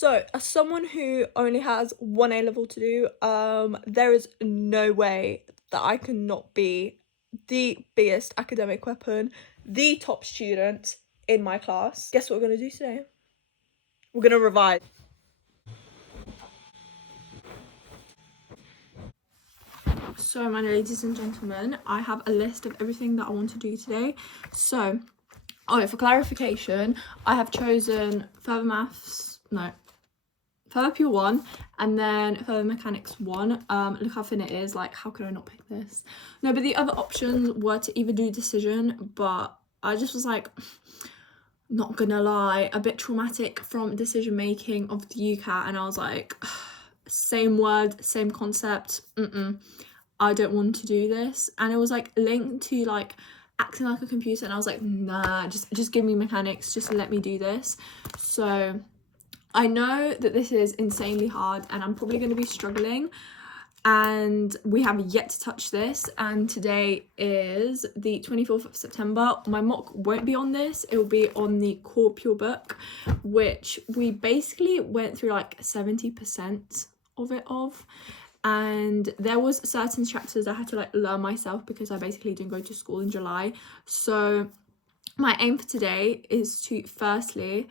So, as someone who only has one A level to do, there is no way that I cannot be the biggest academic weapon, the top student in my class. Guess what we're gonna do today? We're gonna revise. So, my ladies and gentlemen, I have a list of everything that I want to do today. So, for clarification, I have chosen Further Pure 1 and then Further Mechanics 1. Look how thin it is, like how could I not pick this? No, but the other options were to either do decision, but I just was like, not gonna lie, a bit traumatic from decision making of the UCAT, and I was like, same word, same concept, I don't want to do this. And it was like linked to like acting like a computer, and I was like, nah, just give me mechanics, just let me do this. So I know that this is insanely hard and I'm probably going to be struggling, and we have yet to touch this, and today is the 24th of September. My mock won't be on this, it will be on the Core Pure book, which we basically went through like 70% of, and there was certain chapters I had to like learn myself because I basically didn't go to school in July. So my aim for today is to firstly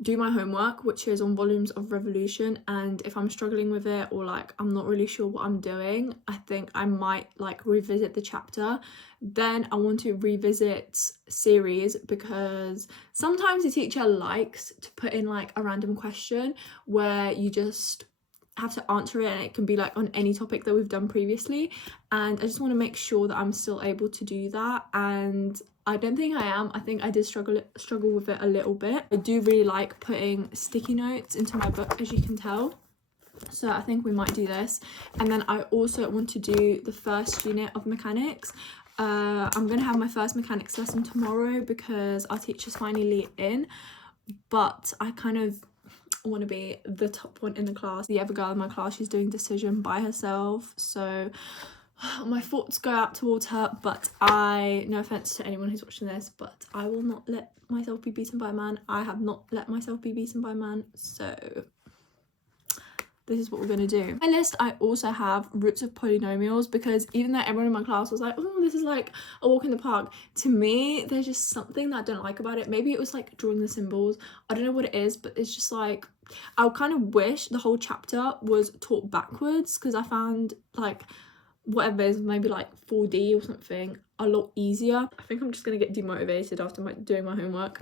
do my homework, which is on Volumes of Revolution, and if I'm struggling with it or like I'm not really sure what I'm doing, I think I might like revisit the chapter. Then I want to revisit series, because sometimes the teacher likes to put in like a random question where you just have to answer it, and it can be like on any topic that we've done previously, and I just want to make sure that I'm still able to do that, and I don't think I am. I think I did struggle with it a little bit. I do really like putting sticky notes into my book, as you can tell, so I think we might do this. And then I also want to do the first unit of mechanics. I'm gonna have my first mechanics lesson tomorrow because our teacher's finally in, but I kind of want to be the top one in the class. The other girl in my class, she's doing decision by herself, so my thoughts go out towards her, but no offense to anyone who's watching this, but I will not let myself be beaten by a man. I have not let myself be beaten by a man, so this is what we're going to do. On my list, I also have roots of polynomials, because even though everyone in my class was like, oh, this is like a walk in the park, to me, there's just something that I don't like about it. Maybe it was like drawing the symbols. I don't know what it is, but it's just like, I kind of wish the whole chapter was taught backwards, because I found like whatever is maybe like 4D or something a lot easier. I think I'm just gonna get demotivated after doing my homework,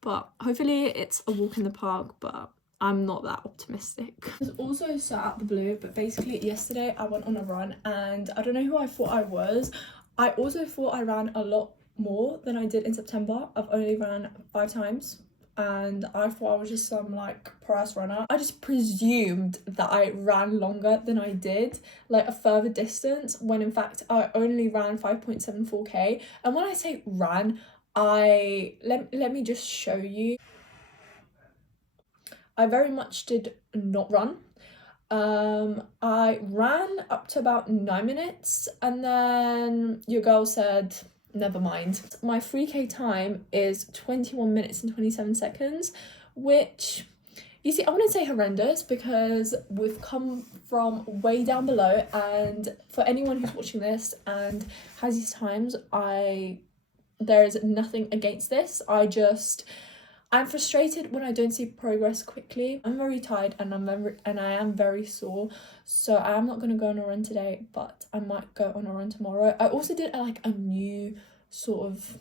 but hopefully it's a walk in the park, but I'm not that optimistic. It's also so out the blue, but basically yesterday I went on a run, and I don't know who I thought I was. I also thought I ran a lot more than I did in September. I've only ran 5 times, and I thought I was just some like pro-ass runner. I just presumed that I ran longer than I did, like a further distance, when in fact I only ran 5.74k. And when I say ran, let me just show you. I very much did not run. I ran up to about 9 minutes, and then your girl said, never mind. My 3k time is 21 minutes and 27 seconds, which, you see, I wouldn't say horrendous, because we've come from way down below, and for anyone who's watching this and has these times, there is nothing against this. I'm frustrated when I don't see progress quickly. I'm very tired, and I am very sore, so I am not going to go on a run today, but I might go on a run tomorrow. I also did like a new sort of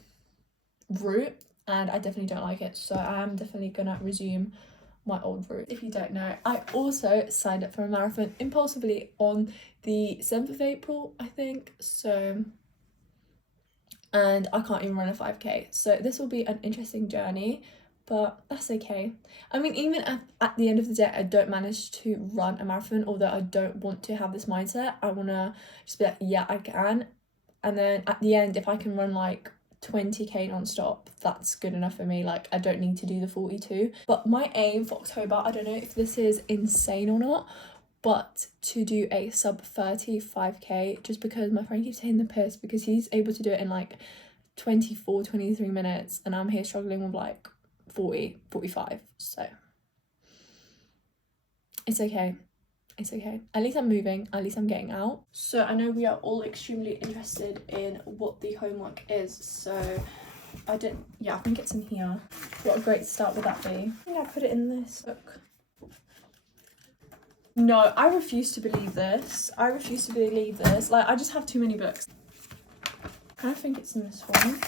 route, and I definitely don't like it, so I am definitely going to resume my old route. If you don't know, I also signed up for a marathon impulsively on the 7th of April, I think, so, and I can't even run a 5k, so this will be an interesting journey, but that's okay. I mean, even at the end of the day, I don't manage to run a marathon, although I don't want to have this mindset. I want to just be like, yeah, I can. And then at the end, if I can run like 20k non-stop, that's good enough for me. Like, I don't need to do the 42. But my aim for October, I don't know if this is insane or not, but to do a sub 35k, just because my friend keeps taking the piss, because he's able to do it in like 23 minutes, and I'm here struggling with like 45, so It's okay. It's okay. At least I'm moving. At least I'm getting out. So I know we are all extremely interested in what the homework is. So I think it's in here. What a great start would that be? I think I put it in this book. No, I refuse to believe this. I refuse to believe this. Like, I just have too many books. I think it's in this one.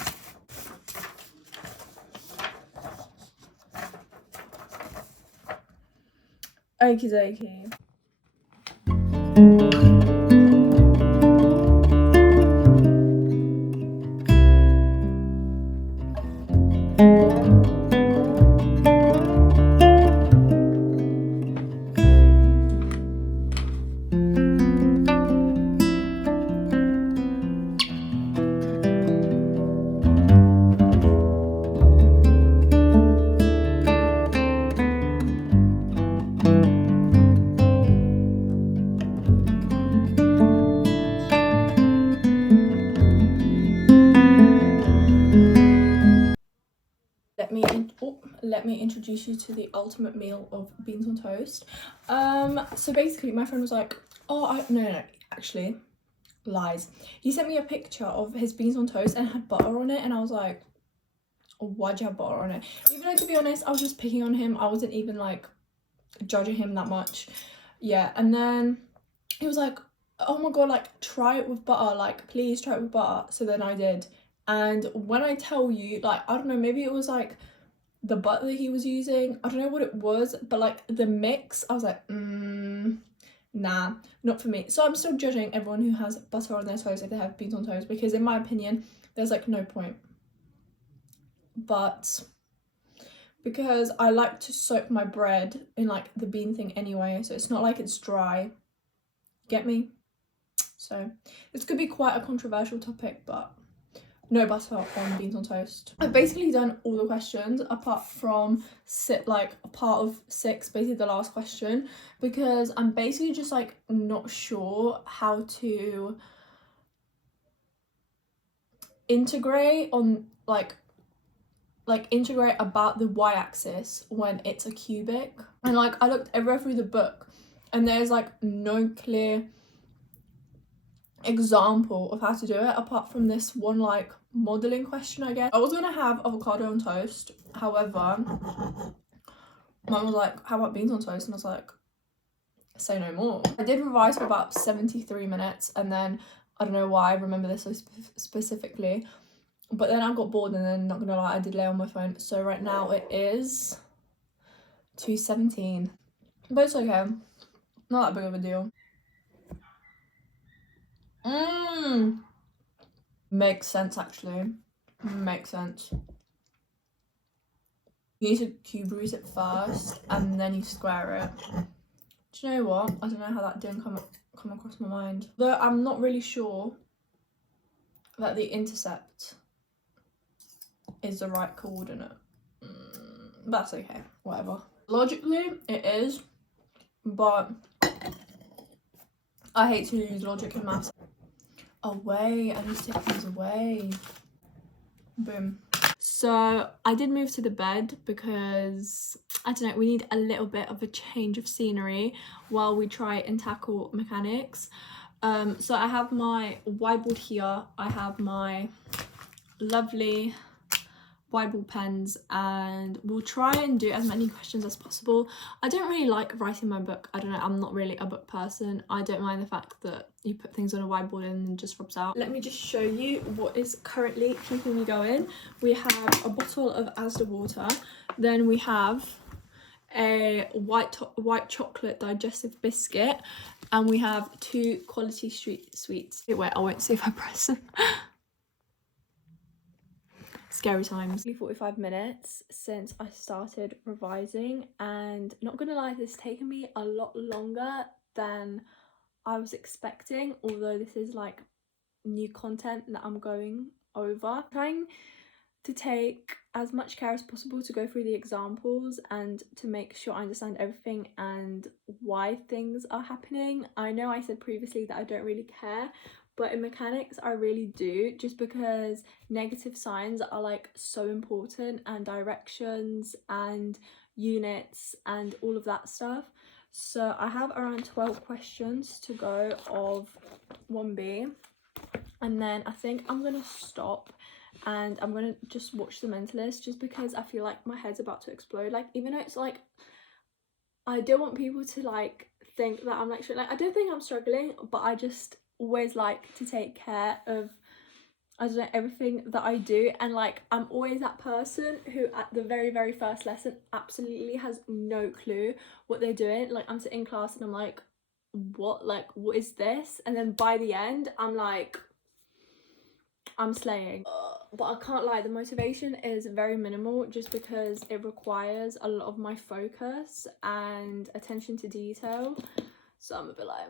Okie dokie. Let me introduce you to the ultimate meal of beans on toast. So basically my friend was like, oh, no, actually, lies. He sent me a picture of his beans on toast and it had butter on it, and I was like, why'd you have butter on it? Even though, to be honest, I was just picking on him. I wasn't even like judging him that much. Yeah, and then he was like, oh my god, like, try it with butter, like, please try it with butter. So then I did, and when I tell you, like, I don't know, maybe it was like the butter that he was using, I don't know what it was, but like the mix, I was like, nah, not for me. So I'm still judging everyone who has butter on their toast if they have beans on toast, because in my opinion there's like no point. But because I like to soak my bread in like the bean thing anyway, so it's not like it's dry, get me? So this could be quite a controversial topic, but no butter on beans on toast. I've basically done all the questions apart from a part of 6, basically the last question, because I'm basically just like not sure how to integrate on like integrate about the y-axis when it's a cubic. And like I looked everywhere through the book and there's like no clear example of how to do it apart from this one like modeling question, I guess. I was gonna have avocado on toast, however mum was like, how about beans on toast? And I was like, say no more. I did revise for about 73 minutes, and then I don't know why I remember this so specifically, but then I got bored, and then, not gonna lie, I did lay on my phone. So right now it is 2:17, but it's okay, not that big of a deal. Makes sense, actually. Makes sense. You need to cube root it first and then you square it. Do you know what? I don't know how that didn't come across my mind. Though I'm not really sure that the intercept is the right coordinate. That's okay, whatever. Logically, it is, but I hate to use logic in maths. Away, I need to take things away. Boom. So I did move to the bed because, I don't know, we need a little bit of a change of scenery while we try and tackle mechanics. So I have my whiteboard here, I have my lovely whiteboard pens, and we'll try and do as many questions as possible. I don't really like writing my book. I don't know, I'm not really a book person. I don't mind the fact that you put things on a whiteboard and it just rubs out. Let me just show you what is currently keeping me going. We have a bottle of Asda water, then we have a white chocolate digestive biscuit, and we have 2 Quality Street sweets. Wait, I won't see if I press them. Scary times. 45 minutes since I started revising, and not gonna lie, this has taken me a lot longer than I was expecting, although this is like new content that I'm going over. I'm trying to take as much care as possible to go through the examples and to make sure I understand everything and why things are happening. I know I said previously that I don't really care, but in mechanics I really do, just because negative signs are like so important, and directions and units and all of that stuff. So I have around 12 questions to go of 1B, and then I think I'm gonna stop and I'm gonna just watch The Mentalist, just because I feel like my head's about to explode. Like, even though it's like, I don't want people to like think that I'm like I don't think I'm struggling, but I just always like to take care of, I don't know, everything that I do. And like, I'm always that person who at the very first lesson absolutely has no clue what they're doing. Like, I'm sitting in class and I'm like, what is this? And then by the end I'm like, I'm slaying. But I can't lie, the motivation is very minimal, just because it requires a lot of my focus and attention to detail. So I'm a bit like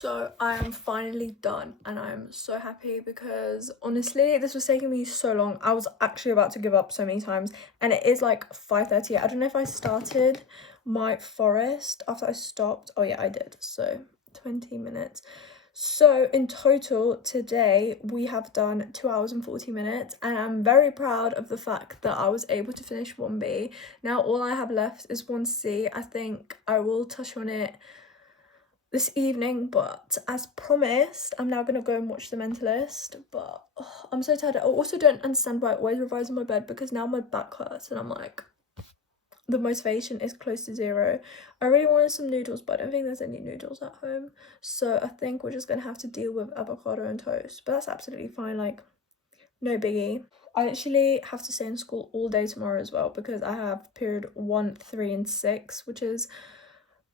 So I am finally done and I'm so happy, because honestly this was taking me so long. I was actually about to give up so many times, and it is like 5:30. I don't know if I started my forest after I stopped. Oh yeah, I did. So 20 minutes. So in total today we have done 2 hours and 40 minutes, and I'm very proud of the fact that I was able to finish 1B. Now all I have left is 1C. I think I will touch on it this evening, but as promised I'm now gonna go and watch The Mentalist. But I'm so tired. I also don't understand why I always revise in my bed, because now my back hurts and I'm like, the motivation is close to zero. I really wanted some noodles, but I don't think there's any noodles at home, so I think we're just gonna have to deal with avocado and toast, but that's absolutely fine. Like, no biggie. I actually have to stay in school all day tomorrow as well, because I have period 1, 3 and 6, which is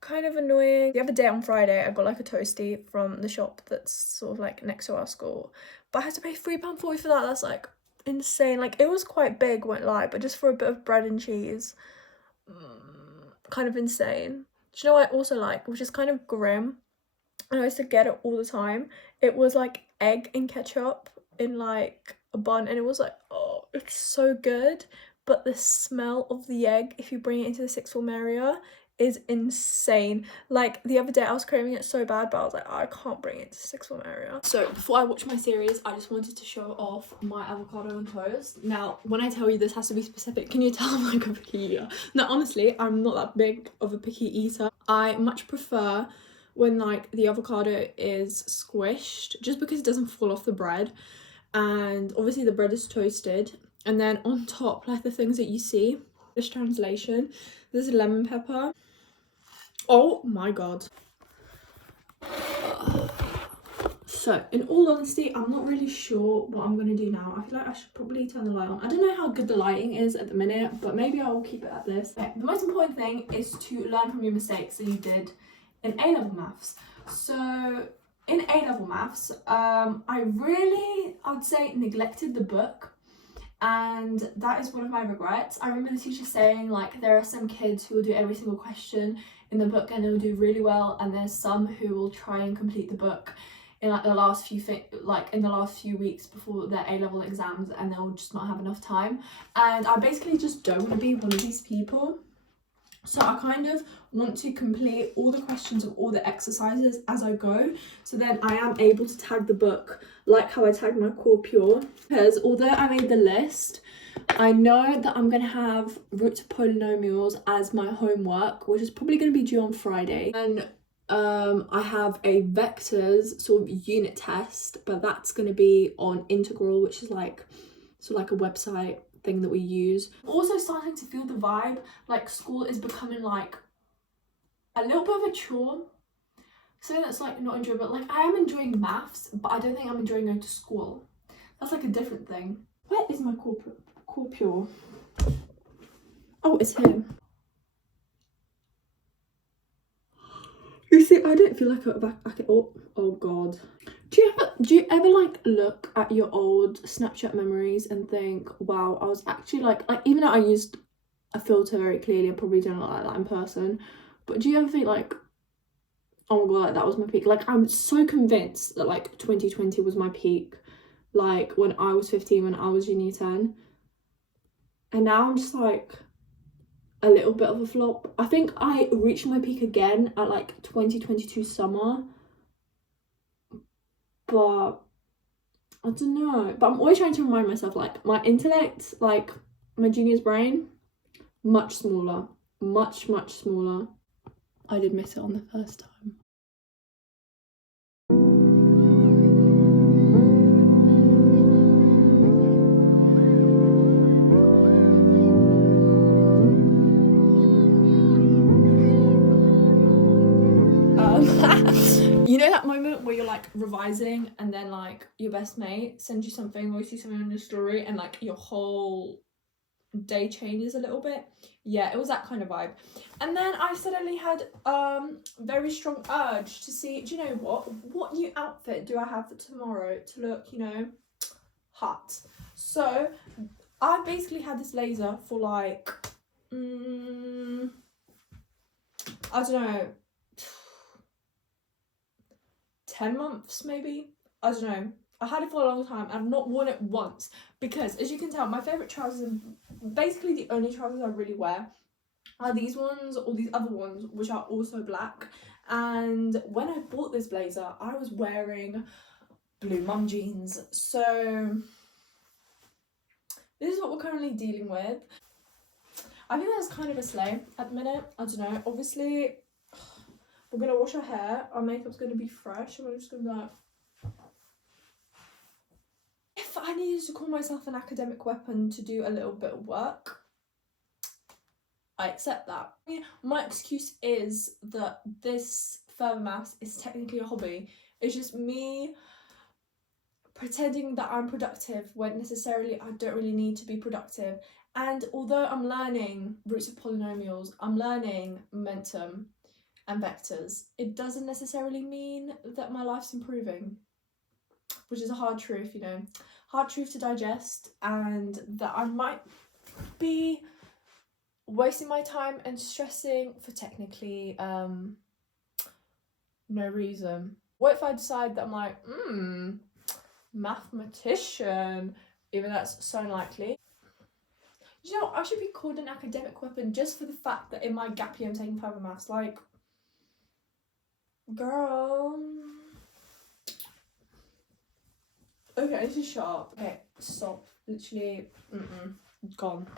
kind of annoying. The other day on Friday I got like a toasty from the shop that's sort of like next to our school, but I had to pay £3.40 for that. That's like insane. Like, it was quite big, won't lie, but just for a bit of bread and cheese, kind of insane. Do you know what I also like, which is kind of grim, and I used to get it all the time? It was like egg and ketchup in like a bun, and it was like, oh, it's so good, but the smell of the egg, if you bring it into the sixth form area, is insane. Like, the other day I was craving it so bad, but I was like, oh, I can't bring it to the sixth form area. So before I watch my series, I just wanted to show off my avocado and toast. Now when I tell you this has to be specific, can you tell I'm like a picky eater? No, honestly, I'm not that big of a picky eater. I much prefer when like the avocado is squished, just because it doesn't fall off the bread, and obviously the bread is toasted, and then on top, like the things that you see, this translation, there's lemon pepper. Oh my god. So in all honesty, I'm not really sure what I'm gonna do now. I feel like I should probably turn the light on. I don't know how good the lighting is at the minute, but maybe I'll keep it at this. Okay, the most important thing is to learn from your mistakes that you did in A-level maths. So in A-level maths, I would say neglected the book, and that is one of my regrets. I remember the teacher saying like, there are some kids who will do every single question in the book and they'll do really well, and there's some who will try and complete the book in like the last few weeks before their A-level exams, and they'll just not have enough time. And I basically just don't want to be one of these people. So I kind of want to complete all the questions of all the exercises as I go, so then I am able to tag the book like how I tagged my core pure. Because although I made the list, I know that I'm going to have roots of polynomials as my homework, which is probably going to be due on Friday. And I have a vectors sort of unit test, but that's going to be on Integral, which is like a website thing that we use. Also starting to feel the vibe, like school is becoming like a little bit of a chore. So that's like not enjoyable. Like, I am enjoying maths, but I don't think I'm enjoying going to school. That's like a different thing. Where is my core pure? Oh, it's here. You see, I don't feel like I can, oh god. Do you ever like look at your old Snapchat memories and think, wow, I was actually like even though I used a filter very clearly, I probably don't look like that in person, but do you ever think like, oh my god, like that was my peak? Like I'm so convinced that like 2020 was my peak, like when I was 15, when I was in year 10, and now I'm just like a little bit of a flop. I think I reached my peak again at like 2022 summer, but I don't know. But I'm always trying to remind myself, like my intellect, like my genius brain, much smaller, much smaller. I did miss it on the first time. You know that moment where you're like revising and then like your best mate sends you something or you see something on your story and like your whole day changes a little bit? Yeah, it was that kind of vibe. And then I suddenly had very strong urge to see, do you know what new outfit do I have for tomorrow to look, you know, hot? So I basically had this blazer for like I don't know, 10 months maybe. I don't know. I had it for a long time. I've not worn it once because, as you can tell, my favourite trousers, and basically the only trousers I really wear, are these ones or these other ones, which are also black. And when I bought this blazer, I was wearing blue mum jeans. So this is what we're currently dealing with. I think that's kind of a slay at the minute. I don't know. Obviously, we're gonna wash our hair. Our makeup's gonna be fresh, and we're just gonna be like. If I needed to call myself an academic weapon to do a little bit of work, I accept that. My excuse is that this further maths is technically a hobby. It's just me pretending that I'm productive when necessarily I don't really need to be productive. And although I'm learning roots of polynomials, I'm learning momentum and vectors, it doesn't necessarily mean that my life's improving, which is a hard truth, you know. Hard truth to digest, and that I might be wasting my time and stressing for technically no reason. What if I decide that I'm like, mathematician, even though that's so unlikely? You know, I should be called an academic weapon just for the fact that in my gap year I'm taking further maths. Like, girl. Okay, this is sharp. Okay, stop. Literally, gone.